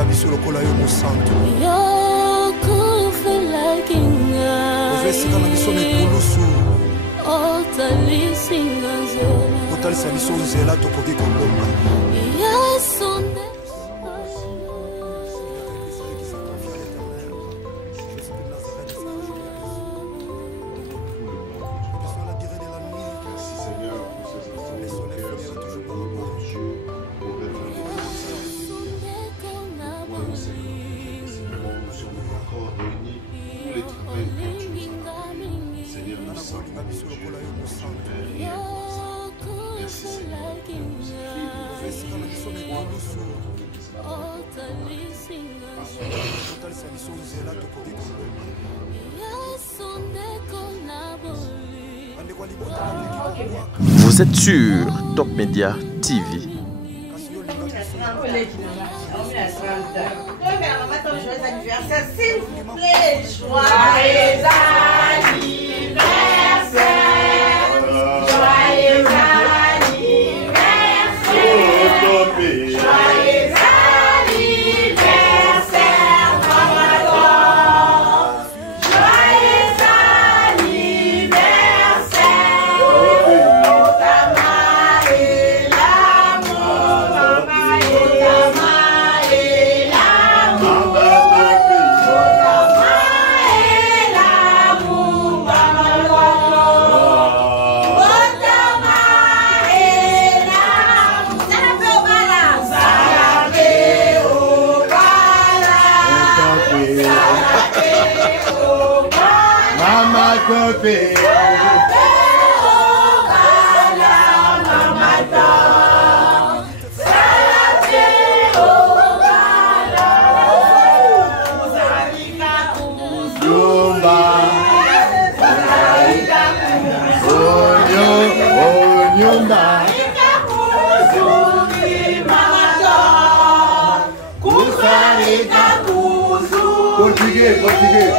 balinga biso lokola yo mosantu ovesika na biso mikulusu otalisa biso nzela tokoki kolonga Vous êtes sur Top Media TV. S'il vous plaît, joyeux anniversaire, joyeux Português.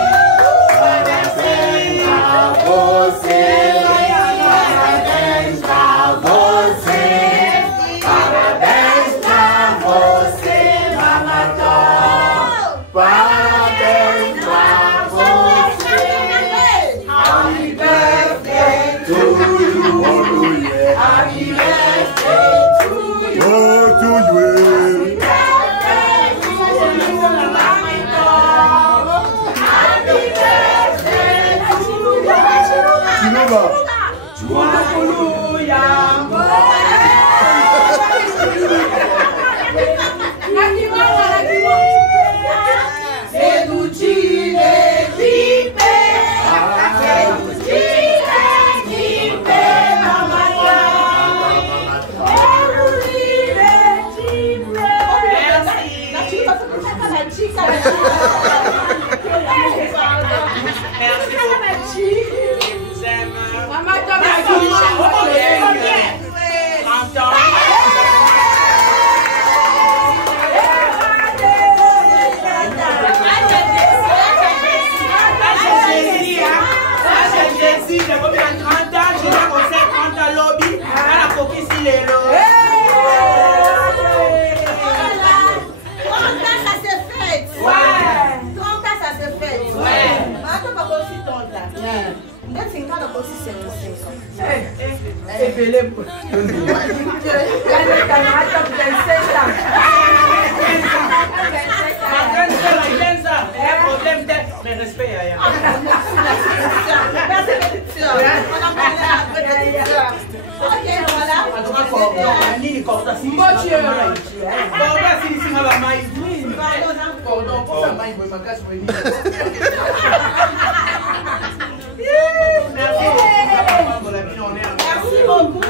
Merci beaucoup.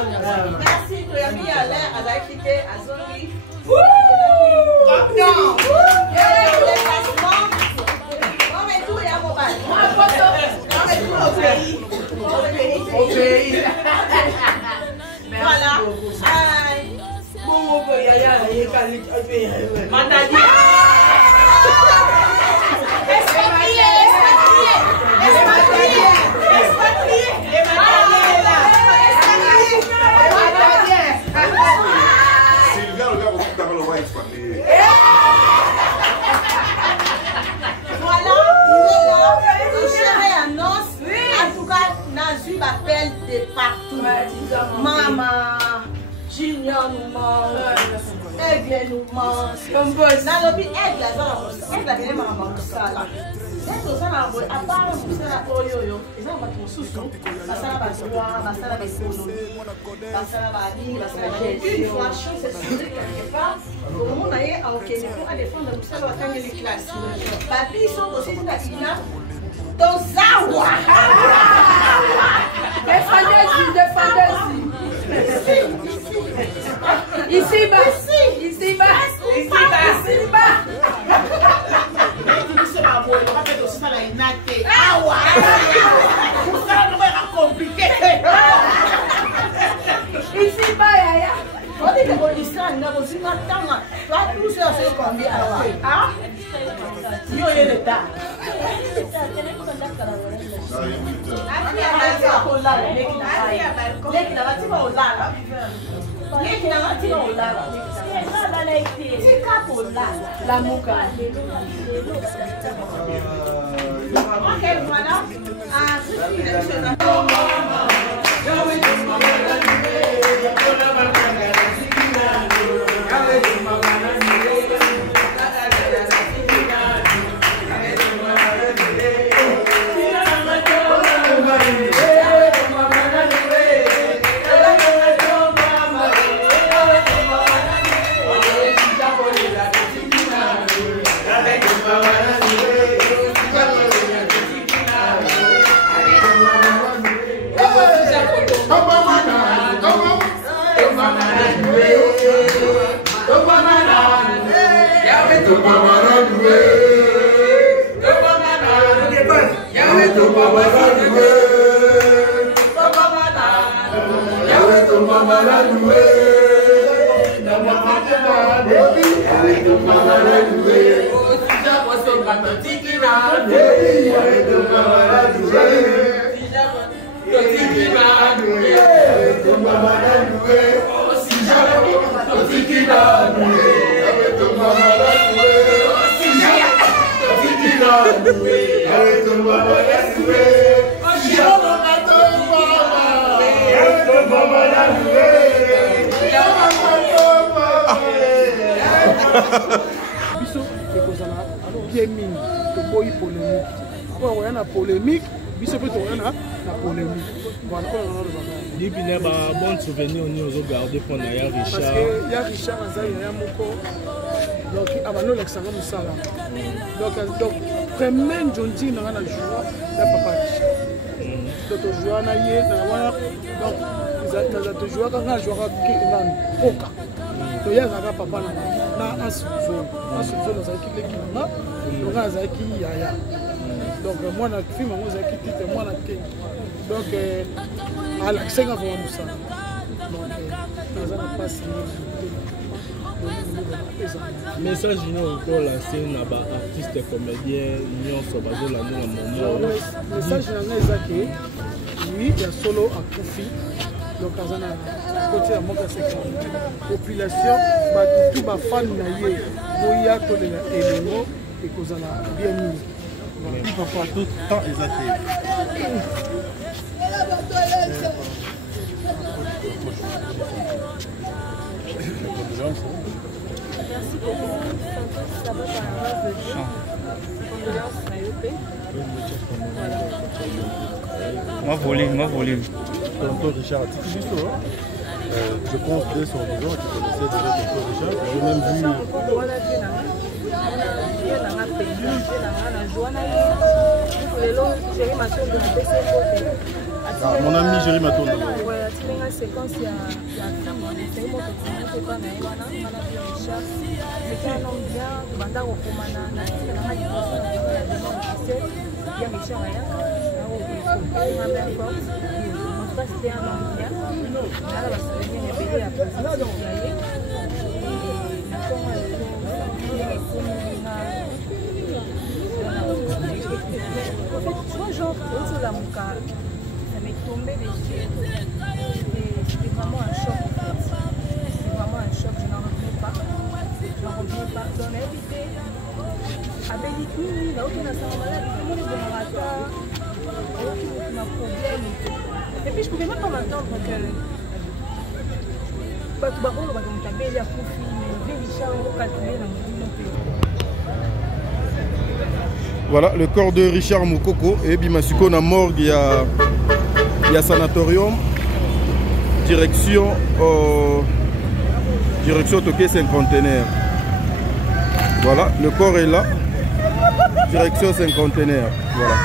Merci, tu as mis à l'air à l'équité à Zombie. Voilà. dénouement. Nalobi aide la zone, aide la bien maman sala. C'est ça là, à part ça oyo, ils ont pas tout sous. Basala basala, basala basolo. Basala badi, basala une fois chose c'est quelque part. Au moment où on est en Kenya, on a des fonds de musala à tendre les classes. Papi sont aussi dans la Tozawa. Défendez-y. Ici bas. Ici bas, yaya. On dit que mon histoire n'a pas aussi maintenant. Toi, tout ça, c'est combien? Ah? Yo, il est là. La mouka. Ok, voilà. Polémique, depuis les bons souvenirs, on a gardé pour Naya Richard. Parce qu'il y a Richard, il y a Moko. Donc, avant l'examen de ça. Donc, premier Jondi, on a joué, il y a Papa Richard. Donc, on joue à Naye, donc, ils ont joué quand on a joué à Poka. Donc, il y a Papa na Asuzon. Asuzon, on a quitté Kinama, on a quitté Yaya. Donc, moi, je suis film, moi, je suis moi, je donc, à l'accès, on va voir ça. Donc, nous allons passer. Message encore lancé à artistes comédiens, union sur la moment. Message est que oui, il y a solo à Kofi. Donc, à côté de moi, c'est la population, tout les fans naïe, boya tous les éléments et qu'on a bien mis. Il va faire tout le temps exacté. Merci beaucoup. D'abord par la de chant. Moi volume. Tonton Richard, je pense dès son vivant, tu connaissais déjà Tonton Richard. J'ai même vu. Mon ami Jérémy Maton. Ça m'est tombé dessus. C'était vraiment un choc. C'était vraiment un choc. Je n'en revenais pas. Je n'en revenais pas. J'en ai évité. Avec les couilles, là où on a ça en malade, tout le monde est dans la rata. On a problème. Et puis je ne pouvais même pas m'entendre que. Bah, tout le monde va me taper, il y a Kofi, Voilà le corps de Richard Mukoko et Bimasuko na morgue, il y a sanatorium direction Toké Cinquantenaire. Voilà, le corps est là, direction Cinquantenaire. Voilà.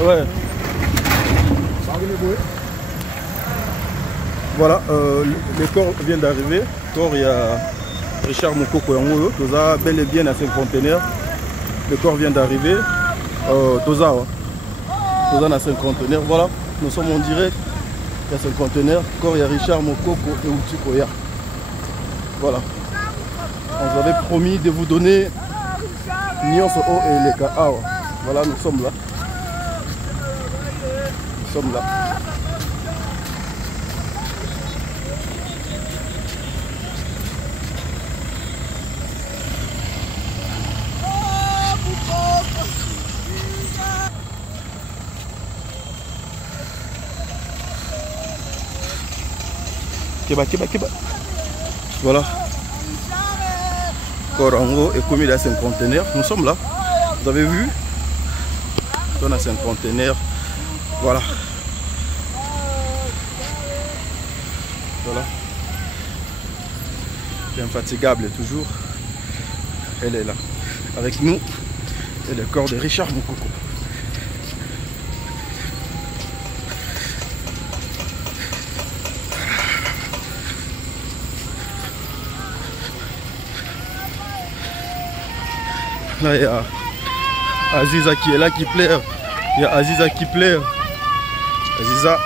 Ouais. Voilà, le corps vient d'arriver. Corps, il y a Richard Mukoko Yango, Toza bel et bien à Cinquantenaire. Le corps vient d'arriver. Toza à Cinquantenaire. Voilà, nous sommes en direct. Il y a Cinquantenaire. Corps, il y a Richard Mukoko et Utikoya. Voilà. On vous avait promis de vous donner Nyonso O et les Kao. Voilà, nous sommes là. Nous sommes là. Keba. Voilà. Corango est commis à Cinquantenaire. Nous sommes là. Vous avez vu? On a Cinquantenaire. Voilà. Voilà. Infatigable toujours. Elle est là. Avec nous. Et le corps de Richard Mukoko. Là, il y a Aziza qui est là, qui pleure. Il y a Aziza qui pleure. Aziza.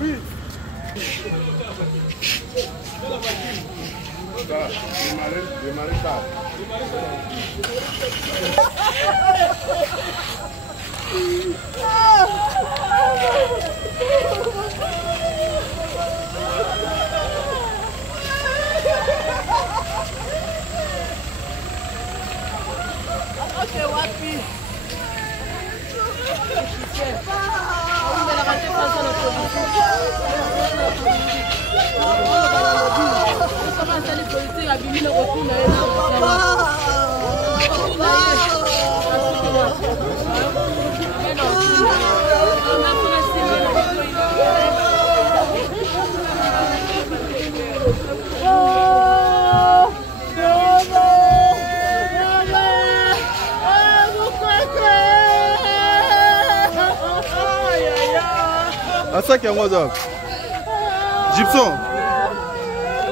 Oui. Démarrer ça. À ça qu'il y a moi ça. Gibson.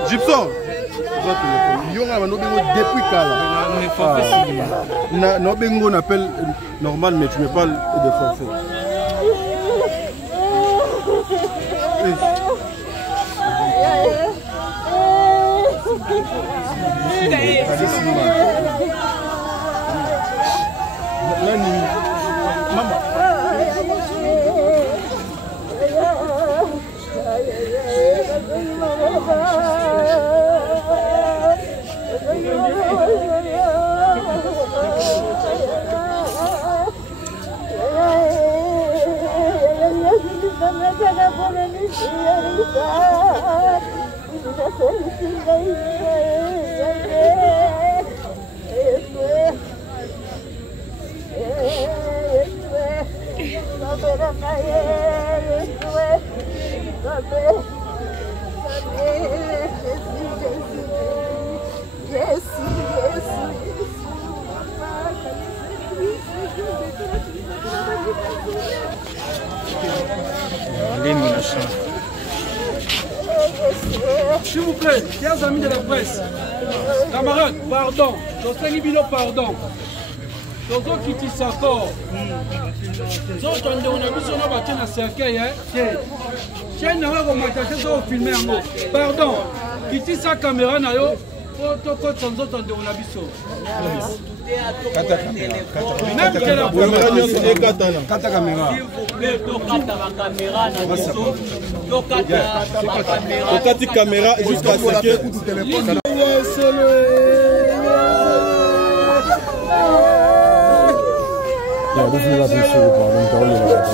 Gibson. Depuis quand on appelle normal, mais tu me parles de forfait. Maman. S'il vous plaît, chers amis de la presse, camarades, pardon, José Bilo, pardon. Tozo kiti sako. Zoto ndio unabiso na bati na cercueil eh. Chaîne na ko montage zo filmer ngo. Pardon. Kiti sa caméra na yo. Photo ko zoto ndio unabiso. Kata caméra. Même que la caméra. Kata caméra. Kata caméra jusqu'à ce que Ja, das ist natürlich so, warum soll ich das?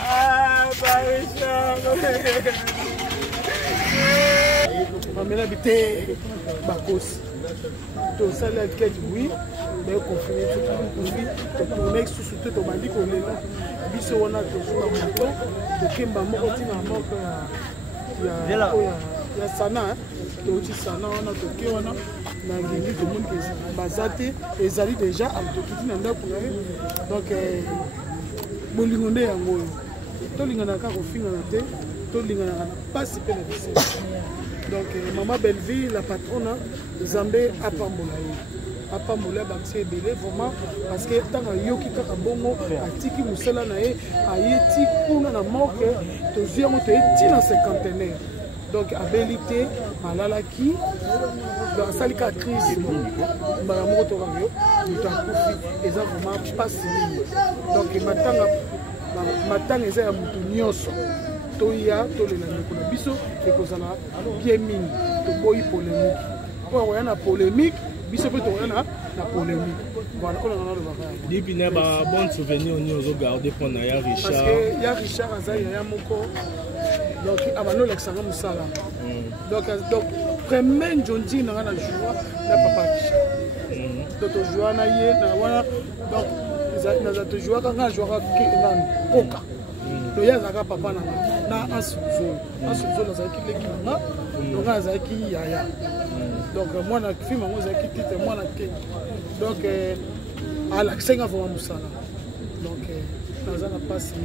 Ah, bah Richard. Mamela bité bakos. To sala quête oui, mais confirmer tout tout tourner sous tout bandi ko lela. Biso wana to sur moto, to kemba moko tina moko ya sana, to ci sana wana to ke wana na ngi to monde ke bazate ezali déjà am to kitina ndako na ye. Donc bolingo nde yango. To lingana ka ko finga na te, to lingana na pasi pe na bise. Donc maman Belleville, la patronne, Zambé Apamboulaye. Apamboulaye Baxé Belé, vraiment, parce que tant que Yoki Kakabongo, Atiki Moussela Nae, Ayeti Kuna na Moke, Toziamo Teti na cinquantenaire. Donc à Bellité, à Lalaki, dans la salle crise, Maramoto Toramio, Mutakufi, et ça vraiment pas si. Donc maintenant, ils ont un moutonioso. Toya tolela na biso et kozala bien mini to boy polémique pour rien na polémique biso peut rien na polémique voilà on a le bagage depuis na ba bon souvenir on nous regarder pour na ya Richard parce que ya Richard azali ya moko donc abano l'exanga musala donc premier jondi na na joie na papa Richard donc to joie na ye na wana donc na za to joie quand joie ka poka to ya zaka papa na Ansuzo nazaki leki nanga donc nazaki yaya donc moi na film moi nazaki titre moi na ke donc à l'accent vraiment musala donc nazana passe ni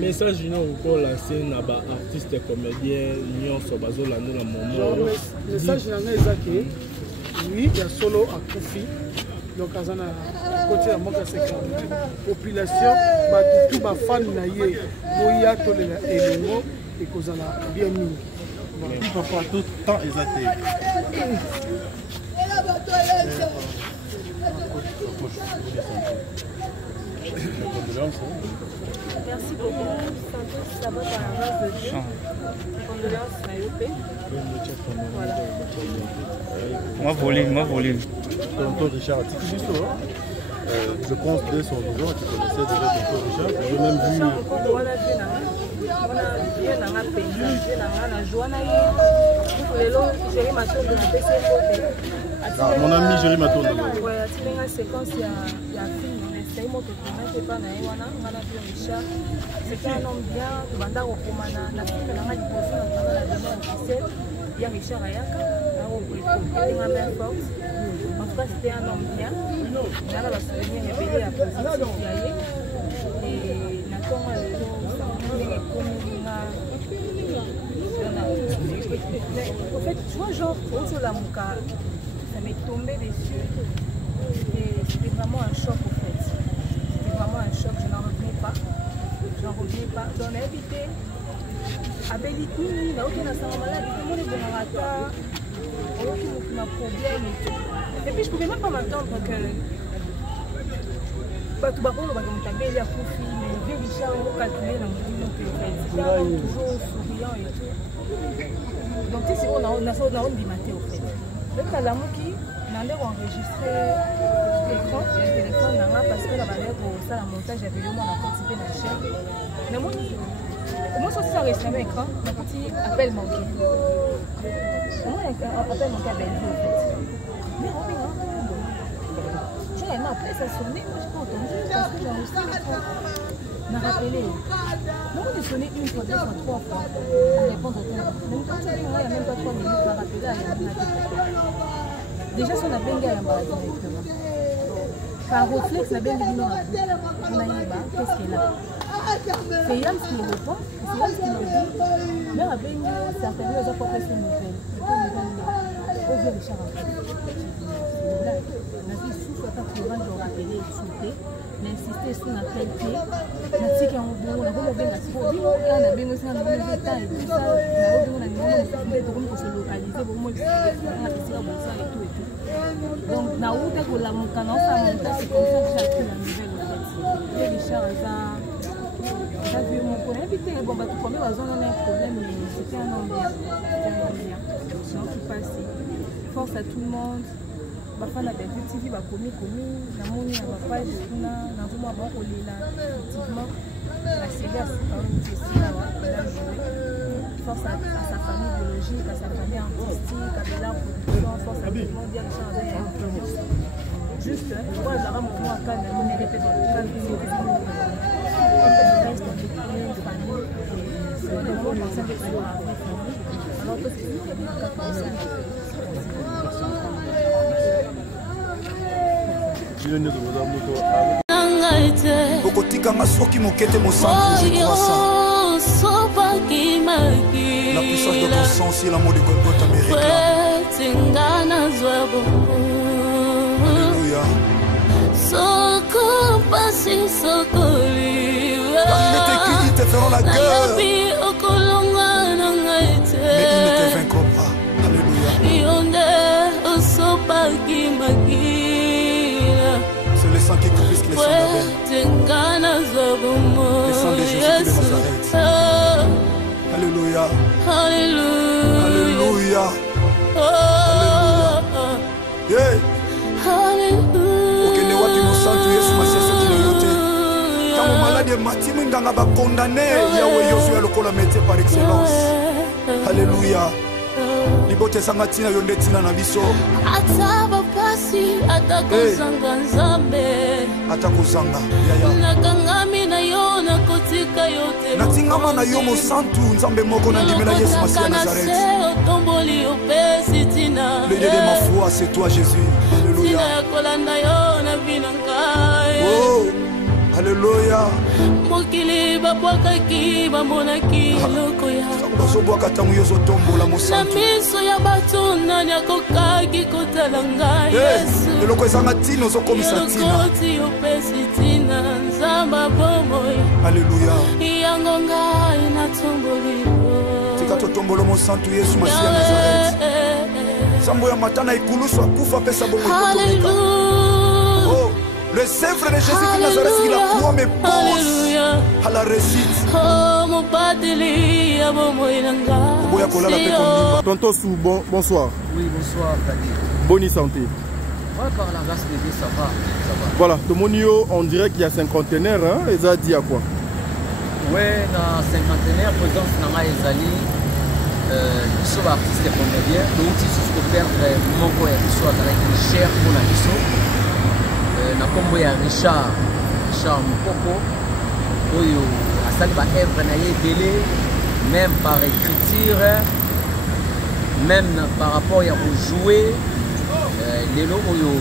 message junior ko lancer na ba artiste comédien nyonso bazola no na moment message na ezaki oui ya solo akufi donc azana côté ya moka sécurité population ba tout ba fan na ye boya tolela elengo et kozala bien mingi voilà papa tout temps exacté Merci beaucoup. Santos, ça va par la grâce de Dieu. Condoléances à Yopé. Voilà. Moi volé. Tonton Richard Tikibisto, je pense dès son vivant tu connaissais déjà Tonton Richard. J'ai même vu. Mon ami Jérémy Matondo. Oui, il y a une séquence, il y a film. C'était un homme bien, il y a Richard Ayaka, en tout cas c'était un homme bien, il a souvenir révélé à positif et Nathan en fait, tu vois, genre, ça m'est tombé dessus et c'était vraiment un choc au fait. C'était vraiment un choc, je n'en revenais pas. Donc, on a évité. À Bellitini, il n'y a aucun malade, tout le monde est de Marata, aucun problème et tout. Et puis je ne pouvais même pas m'attendre que. Tout le monde va me à Koufi, mais vieux Richard, on va calculer dans mon dit toujours souriant et tout. Donc, tu sais, on a du matin au fait. Même à la Mouki, on a enregistré l'écran, le téléphone, parce que la valeur pour ça, la montage, j'avais eu moins à participer dans la chaîne. Mais moi, comment ça s'est resté un écran, un petit appel manqué. Comment un appel manqué à Belleville en fait. Mais on est là. Elle m'a appelé, ça sonnait, moi je n'ai pas entendu parce que j'ai enregistré l'écran. On m'a rappelé. Non, on est sonné une fois, deux fois, trois fois. On répond au téléphone. Même quand tu dis, il n'y a même pas 3 minutes, on m'a rappelé, il y a déjà, si on a bien gagné un bar directement. Par réflexe, la belle dit non. On a eu bar, qu'est-ce qu'elle a? C'est Yann qui me répond, c'est Yann qui me dit. Mais à Bengo, certainement, ils ont pas fait une nouvelle. Au vieux Richard en fait. On a dit, souffle, quand tu vas nous rappeler et souffler, mais insister sur un appel qui est. On a dit qu'on a bien la sport. On a bien aussi un moment de temps et tout ça. On a bien pour se localiser, pour moi, on a ici à Bonsa et tout et tout. Donc, on a où que la montagne, c'est comme ça que j'ai appris la nouvelle en fait. Et Richard, j'ai vu mon collègue, bon, bah, tout premier, on a un problème, mais c'était un homme bien. C'était un homme bien. Donc, il passe. Force à tout le monde. bafana Bellevue TV bakomi namoni na bapage kuna nazomwa bakolela effectivement la série a force à sa famille biologique, à sa famille artistique, à de la production, force à tout le monde dire que juste, moi j'avais mon nom à Cannes, on est répété dans le Cannes, le reste de famille, c'est le moment dans cette histoire alors que c'est okotikanga soki mokete mosantu je crois ça la puissance de ton sang c'est l'amour de Golgotha me réclame alléluia quand il était qui ils te feront la guerre mais ils ne te vaincront pas alléluia c'est le sang qui confisque les sangs d'Abel le sang de Jésus de Nazareth alléluia alléluia alléluia yeah okende wapi mosantu Yesu masiasi kinoyote tango maladi emati mwinganga bakondane yawe Yozué lokola métier par excellence alléluia libote esanga ntina yo nde ntina na biso ata kozanga natingama na yo mosantu nzambe moko nandimela Yesu masiya ya Nazareth le Dieu de ma foi c'est toi Jésus alléluia oh alléluia mokili babwakaki bamonaki eloko ya bazobwaka ntango yo ozotombola mosantu na miso ya bato nani akokaki kotala ngai Yesu eloko ezanga ntina ozokomisa ntina opesi ntina nzamba bomoi alléluia yango ngai natomboli tika totombola mosantu Yesu masiya ya Nazareth sambo ya matana ikulusu akufa pesa bomoi kotomika oh le sèvre de Jésus de Nazareth, il a croix me pose à la réussite. Tonton Sou, bonsoir. Oui, bonsoir, Fadi. Bonne santé. Ouais, par la grâce de Dieu, ça va. Voilà, Tomonio, on dirait qu'il y a cinquantenaire, hein, et ça dit à quoi? Ouais, dans cinquantenaire, présence Nama Ezali, nous sommes artistes et comédiens, nous utilisons pour perdre mon coeur, nous sommes avec une chair pour la mission. Na kombo ya Richard Mukoko oyo asali ba œuvre na ye belé même par écriture même par rapport à jouer lelo oyo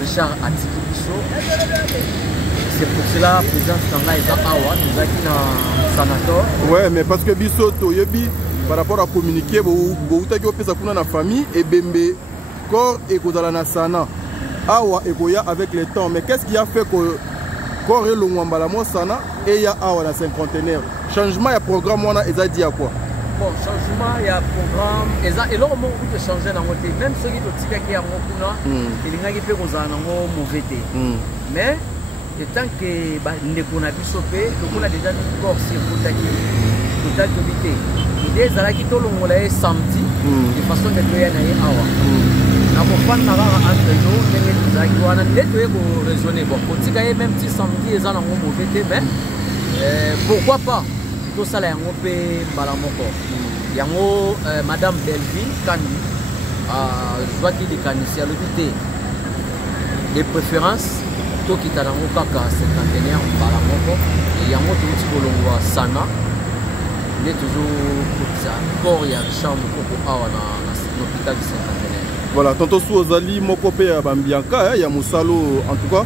Richard atiki biso c'est pour cela présence tanga eza awa tozaki na sanator ouais mais parce que biso toyebi par rapport à communiquer boutaki opesa kuna na famille et bembe corps et kozala na sana Awa Egoya avec le temps, mais qu'est-ce qui a fait que Corps et Longwambala Mosana et il y a Awa la cinquantenaire? Changement, il y a programme, on a dit à quoi? Bon, changement, il y a programme, et là, on peut changer dans le côté, même ceux qui ont dit en Mokuna, il y a des gens qui ont mauvais. Mais, le temps que nous avons chopé, nous avons déjà une corps sur le total d'habiter. L'idée, c'est que tout le monde est samedi, de façon de créer un Awa. Entre nous, nous avons raisonné. Bon, même si samedi, ils ont un mauvais, mais pourquoi pas? Tout ça, il y a Madame Bellevue, c'est à l'hôpital. Les préférences, tout qui est dans le cas cinquantenaire, il y a un autre Sana. Il est toujours pour il y a une chambre pour l'hôpital du cinquantenaire. Voilà, Tonton Sou Ozali, Mokopé à Bambianka, il y a Moussalo, en tout cas,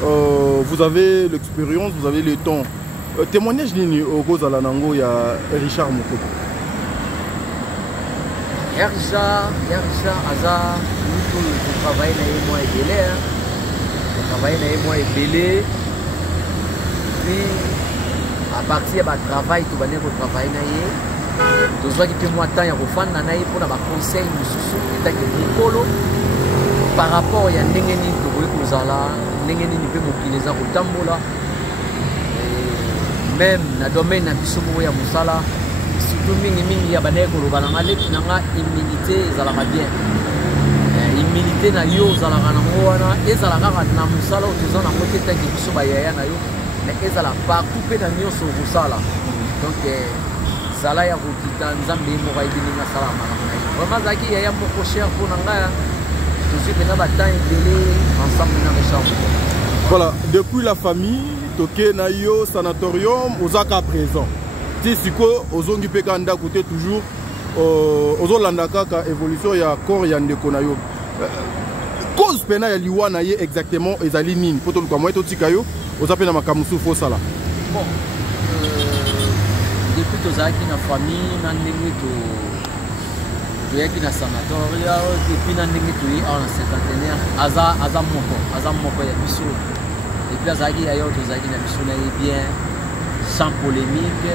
vous avez l'expérience, vous avez le temps. Témoignage Nini au Gozalanango, il y a Richard Mokopé. Richard, Aza, nous travaillons dans moi et Belé. Nous travaillons dans moi et Belé. Puis, à partir du travail, tu vas travailler dans tous ceux qui ont temps à refaire pour avoir conseil par rapport à Nengeni, même dans le domaine de la Moussala, surtout il y a des immunité, humilité na yo ozalaka nango wana ezala kaka na mosala oyo toza nango te tangi biso bayaya na yo mais ezala partout mpe na nyonso okosala donc zala ya kokita nzambe ye moko ayebi asala malamu na ye vraiment azalaki yaya moko cher mpo na ngai tozwi mpenza batemps ebele ensemble na Richard. Voilà, depuis la famille toke na yo sanatorium ozaka présent ti siko ozongi mpe ka ndako te toujours ozolanda kaka évolution ya corps ya ndeko na yo cause pena ya liwa na ye exactement ezali nini po toluka moye totika yo oza mpe na makambo mosusu osala. Bon depuis tozalaki na famille na ndenge toyaki na sanatoria depuis na ndenge toyi awa na cinquantenaire aza moko ya biso epuis azalaki ya yo tozalaki na biso na ye bien sans polémique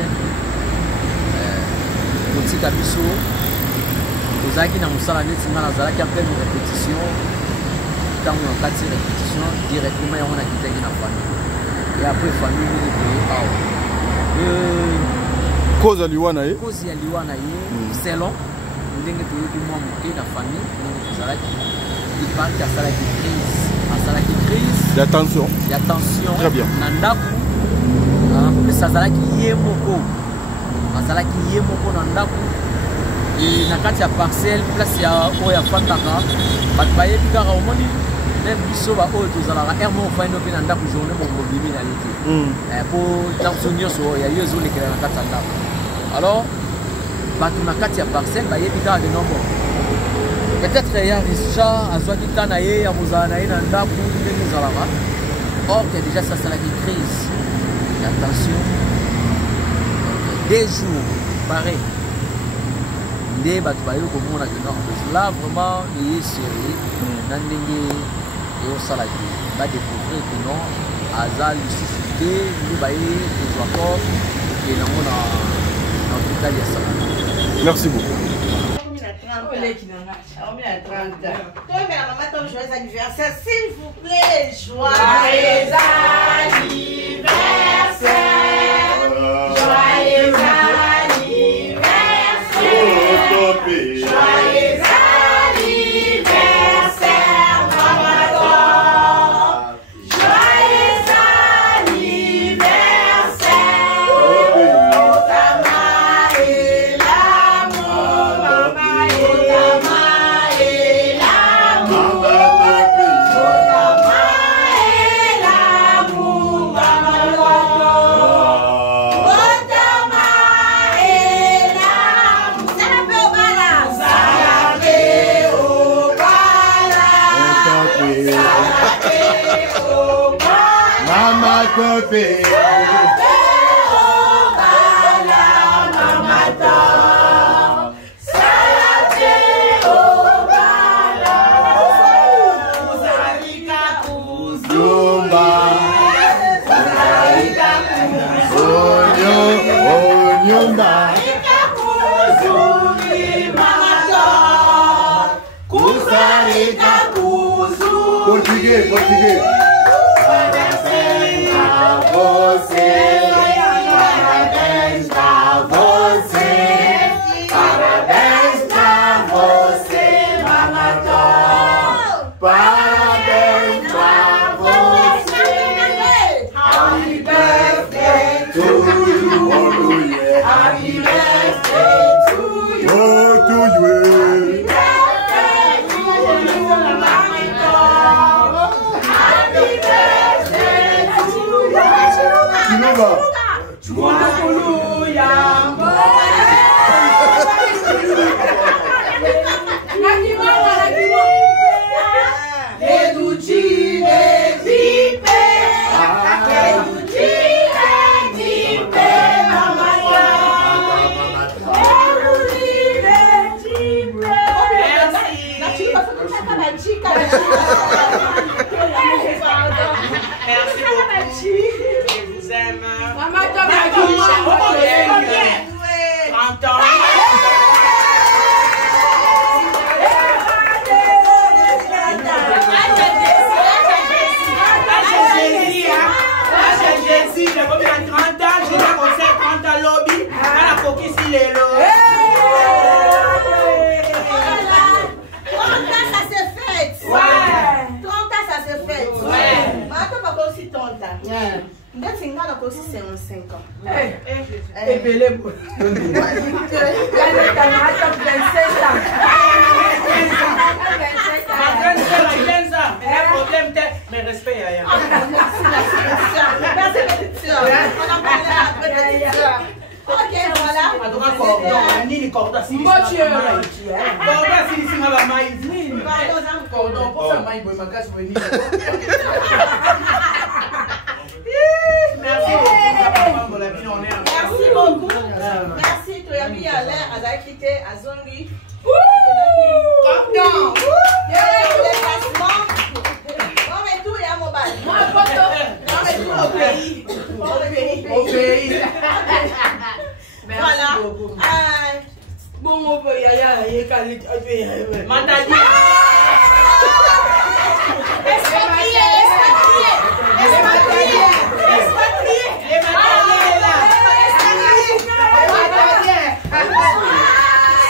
kotika biso tozalaki na mosala neti nga nazalaki en pleine répétition ntango na kati répétition directement yango nakitaki na famille et après famille nini toye awa cause ya liwa na ye selon ndenge toyoki mwa moke na famille ndenge tozalaki iparki asalaki crise ya tension très bien na ndako plus azalaki ye moko na ndako na kati ya parcelle place ya oyo afandaka bato bayebi kaka omoni même biso baoyo tozalaka aire moko ofandi mpe na ndako journée mokobimi na ye te mpo tension nyonso oyo ya yo ezolekela na kati ya ndako alors bato na kati ya parcelle bayebi kaka ke nombo peut-être ya Richard azwaki ntan na ye ya kozala na ye na ndako ndenge ezalaka or que déjà ça asalaki crise ya tension 2 jours pareil nde bato bayoki komona ke non là vraiment eye sérieux na ndenge eosalaki badécouvrir que non aza lisusu te nde baye kozwa corps okende yango na hôpital ya Sakana. Merci beaucoup. Joyeux anniversaire, s'il vous plaît. Joyeux anniversaire. Joyeux anniversaire. Joyeux anniversaire, Mamadou. Joyeux anniversaire. Otama et l'amour, Mama Otama et l'amour. Otama et l'amour, Mama Otama et l'amour. Salapé au bala. Salapé au bala. Salapé au bala. Mama Kope. Português. Parabéns a você. Parabéns pra você. Parabéns pra você, Mamadou. Parabéns pra você. Happy birthday to you. Happy birthday to you. Oh, to you. Merci beaucoup. Je vous aime. Maman, 30 ans. J'ai 30 ans, j'ai la concert 30 ans lobby. La coquille si les lots. Ça se fête. 50 ans. Ndeti nga na kosi 55 ans. Ebele bo. Y'a ta 27 ans. 15 ans. Il y a un problème, mais respect, Yaya. Merci, petite soeur. On a parlé après, petite soeur. Ok, voilà. Nini cordon si ma maïs. Cordon pour ça maïs boy magas venir. Merci beaucoup. Merci, tu as mis à l'air à la quitter à Zongi. Cordon. On met tout et à mobile. On met tout au pays. Voilà. Bon, on peut y aller. Mandali.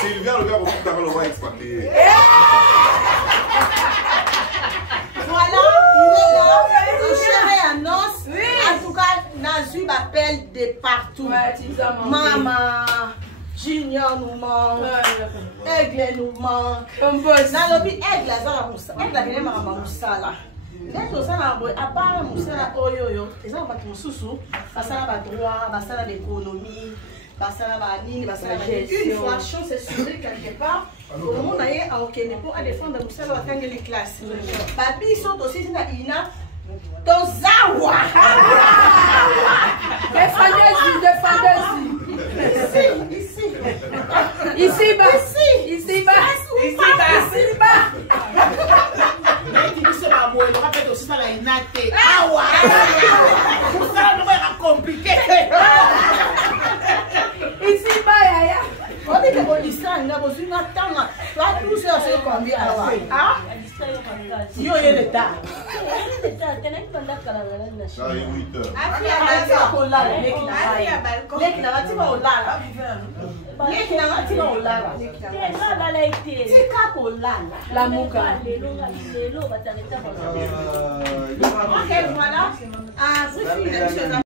Sylvia, le gars, vous avez le droit d'expatrier. Voilà, il est là. Mon cher annonce. En tout cas, Nazu m'appelle de partout. Maman, Junior nous manque. Aigle nous manque. Nalobi aigle à Moussa. Aigle à Maman Moussa là. Quand on s'en a à part Moussa Oyoyo, les gens vont sous ça va droit, ça va l'économie, ça va une fois chose est sûre quelque part. Au moment d'ailleurs à Okenepo à défendre Moussa va atteindre les classes. Papi ils sont aussi dans Ina. Tozawa. Défendez-y. Ici bas. Ici bas, Yaya. On dit que vous dites ça, vous avez un temps. Toi, tout ça, c'est combien? Ah? Si on est l'état. La mouka. Ok, voilà.